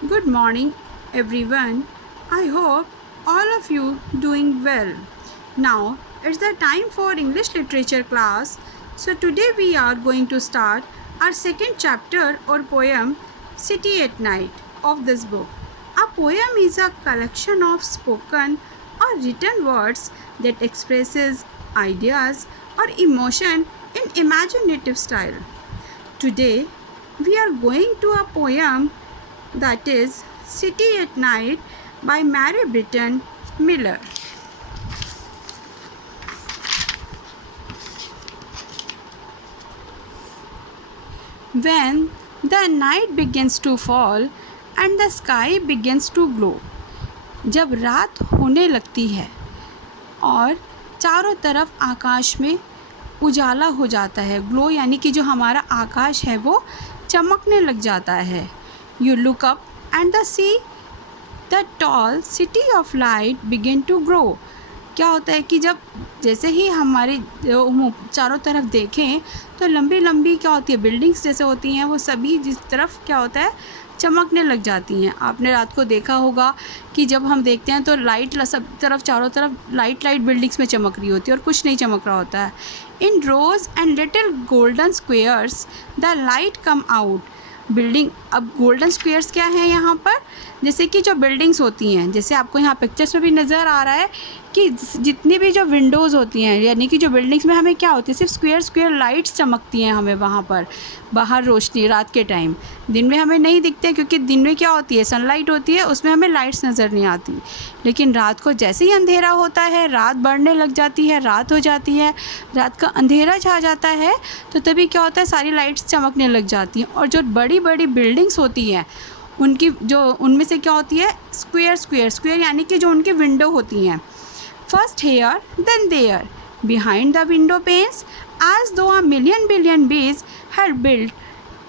Good morning, everyone. I hope all of you doing well. Now it's the time for English literature class. So today we are going to start our second chapter or poem, City at Night, of this book. A poem is a collection of spoken or written words that expresses ideas or emotion in imaginative style. Today we are going to a poem that is City at Night by Mary Britton Miller. When the night begins to fall and the sky begins to glow, जब रात होने लगती है और चारों तरफ आकाश में उजाला हो जाता है, ग्लो यानी कि जो हमारा आकाश है वो चमकने लग जाता है. You look up and see the tall city of light begin to grow. क्या होता है कि जब जैसे ही हमारे चारों तरफ देखें तो लंबी लंबी क्या होती है, बिल्डिंग्स जैसे होती हैं, वो सभी जिस तरफ क्या होता है चमकने लग जाती हैं. आपने रात को देखा होगा कि जब हम देखते हैं तो लाइट सब तरफ चारों तरफ लाइट बिल्डिंग्स में चमक रही होती है और कुछ नहीं चमक रहा होता है. In rows and little golden squares the light come out. Building, अब गोल्डन स्क्वेयर्स क्या है यहाँ पर, जैसे कि जो बिल्डिंग्स होती हैं, जैसे आपको यहाँ पिक्चर्स में भी नज़र आ रहा है कि जितनी भी जो विंडोज़ होती हैं यानी कि जो बिल्डिंग्स में हमें क्या होती है, सिर्फ स्क्वेयर लाइट्स चमकती हैं हमें वहाँ पर बाहर रोशनी रात के टाइम. दिन में हमें नहीं दिखते क्योंकि दिन में क्या होती है, सनलाइट होती है, उसमें हमें लाइट्स नज़र नहीं आती. लेकिन रात को जैसे ही अंधेरा होता है, रात बढ़ने लग जाती है, रात हो जाती है, रात का अंधेरा छा जाता है, तो तभी क्या होता है सारी लाइट्स चमकने लग जाती हैं. और जो बड़ी बड़ी बिल्डिंग्स होती हैं उनकी जो उनमें से क्या होती है स्क्वेयर यानी कि जो उनकी विंडो होती हैं. First here then there behind the window panes as though a million billion bees had built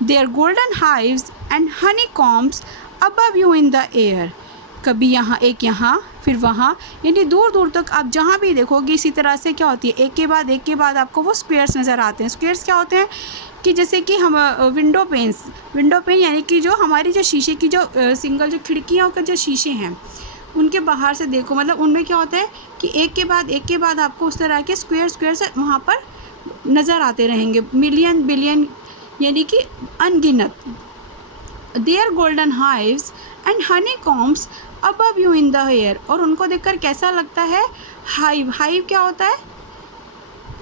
their golden hives and honeycombs above you in the air. कभी यहाँ एक यहाँ फिर वहाँ, यानी दूर दूर तक आप जहाँ भी देखोगे इसी तरह से क्या होती है, एक के बाद आपको वो स्क्वेयर्स नज़र आते हैं. स्क्वेयर्स क्या होते हैं कि जैसे कि हम विंडो पेन यानी कि जो हमारी जो शीशे की जो सिंगल जो खिड़कियों के जो शीशे हैं उनके बाहर से देखो, मतलब उनमें क्या होता है कि एक के बाद आपको उस तरह के स्क्वेयर से वहाँ पर नज़र आते रहेंगे, मिलियन बिलियन यानी कि अनगिनत. There golden hives and honeycombs above you in the air. और उनको देखकर कैसा लगता है, हाइव क्या होता है,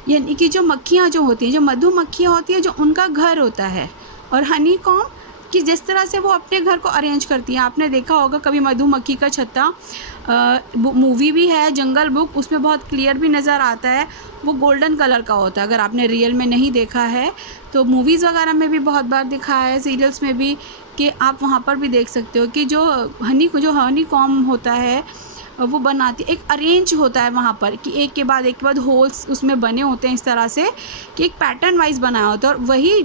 यानी कि जो मक्खियाँ जो होती हैं, जो मधुमक्खियाँ होती हैं, जो उनका घर होता है. और हनी कॉम कि जिस तरह से वो अपने घर को अरेंज करती हैं. आपने देखा होगा कभी मधुमक्खी का छत्ता, मूवी भी है जंगल बुक, उसमें बहुत क्लियर भी नज़र आता है, वो गोल्डन कलर का होता है. अगर आपने रियल में नहीं देखा है तो मूवीज़ वगैरह में भी बहुत बार दिखा है, सीरियल्स में भी, कि आप वहाँ पर भी देख सकते हो कि जो हनी कॉम होता है वो बनाती, एक अरेंज होता है वहाँ पर कि एक के बाद होल्स उसमें बने होते हैं इस तरह से कि एक पैटर्न वाइज बनाया होता है. और वही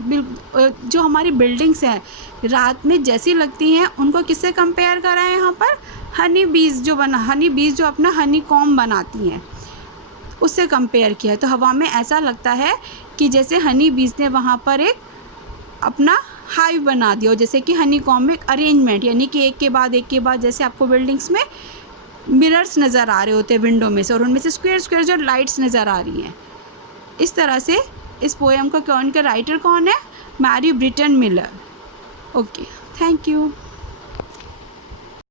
जो हमारी बिल्डिंग्स हैं रात में जैसी लगती हैं उनको किससे कंपेयर करा है यहाँ पर, हनी बीज जो अपना हनी कॉम बनाती हैं उससे कंपेयर किया है. तो हवा में ऐसा लगता है कि जैसे हनी बीज ने वहाँ पर एक अपना हाइव बना दिया, जैसे कि हनी कॉम में एक अरेंजमेंट, यानी कि एक के बाद जैसे आपको बिल्डिंग्स में मिरर्स नज़र आ रहे होते हैं विंडो में से और उनमें से स्क्वेयर जो लाइट्स नज़र आ रही हैं. इस तरह से इस पोएम का राइटर कौन है, Mary Britton Miller. Okay, thank you.